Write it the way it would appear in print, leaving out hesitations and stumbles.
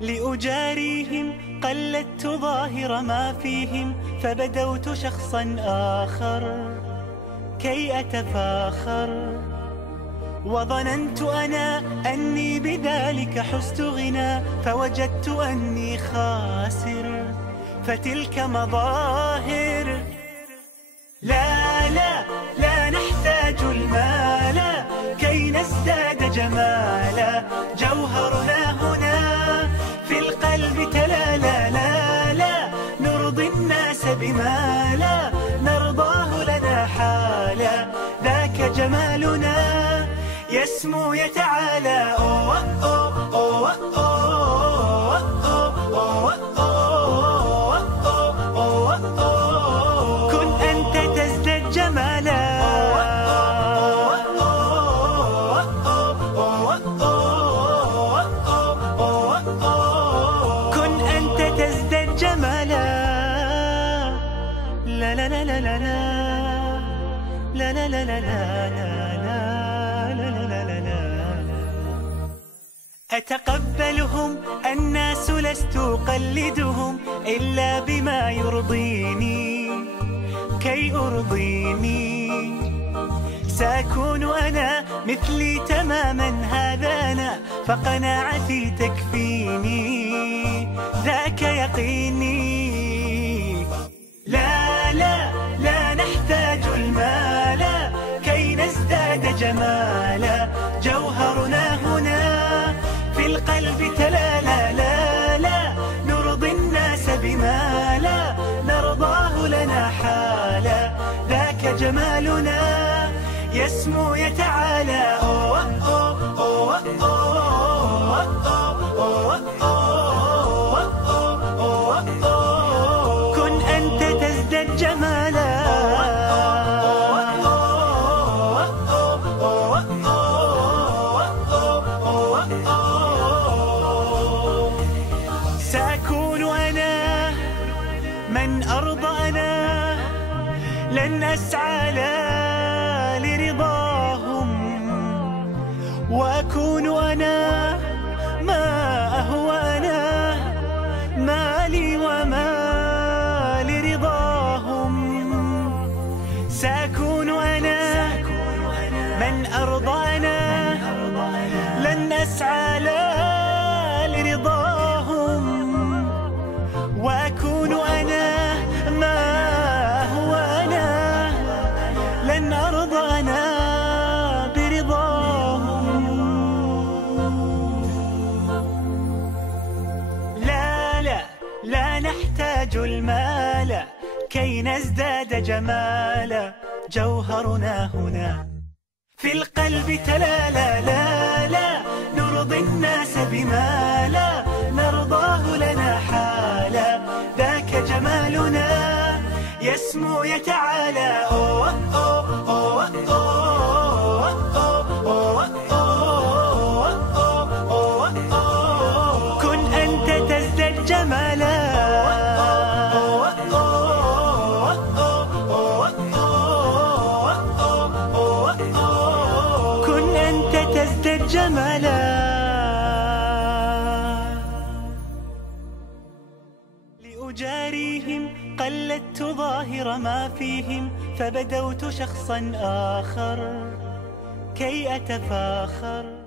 لأجاريهم قلدت ظاهر ما فيهم، فبدوت شخصا آخر كي أتفاخر. وظننت أنا أني بذلك حزت غنى، فوجدت أني خاسر، فتلك مظاهر. لا لا لا نحتاج المال كي نزداد جمالا، جوهرنا هنا في القلب تلالا. لا لا نرضي الناس بما لا نرضاه لنا حالا، ذاك جمالنا يسمو يتعالى. أوه أوه أوه أوه أوه أوه أوه. كن أنت تزداد جمالا، كن أنت تزداد جمالا. لا لا لا لا لا لا لا لا لا لا. أتقبلهم الناس لست أقلدهم إلا بما يرضيني كي أرضيني. سأكون أنا مثلي تماما، هذا أنا فقناعتي تكفيني، ذاك يقيني. لا لا لا نحتاج المال كي نزداد جمالا، جوهرنا هنا في القلب تلالا. لا لا نرضي الناس بما لا نرضاه لنا حالا، ذاك جمالنا يسمو يتعالى. أوه أوه أوه أوه أوه أوه أوه. كن أنت تزداد جمالا، سأكون أنا من أرضى أنا، لن أسعى لا لرضاهم، وأكون أنا ما أهوى أنا، مالي وما لرضاهم. سأكون أنا من أرضى أنا، لن أسعى لا لرضاهم، وأكون أنا ما هو أنا، لن أرضى أنا برضاهم. لا لا لا نحتاج المال كي نزداد جمالا، جوهرنا هنا في القلب تلالا. لا لا نرضي الناس بما لا نرضاه لنا حالا، ذاك جمالنا يسمو يتعالى. أوه أوه أوه أوه أوه أوه أوه. كن أنت تزداد جمالا، كن أنت تزداد جمالا. لأجاريهم قلدت ظاهر ما فيهم، فبدوت شخصا آخر كي أتفاخر.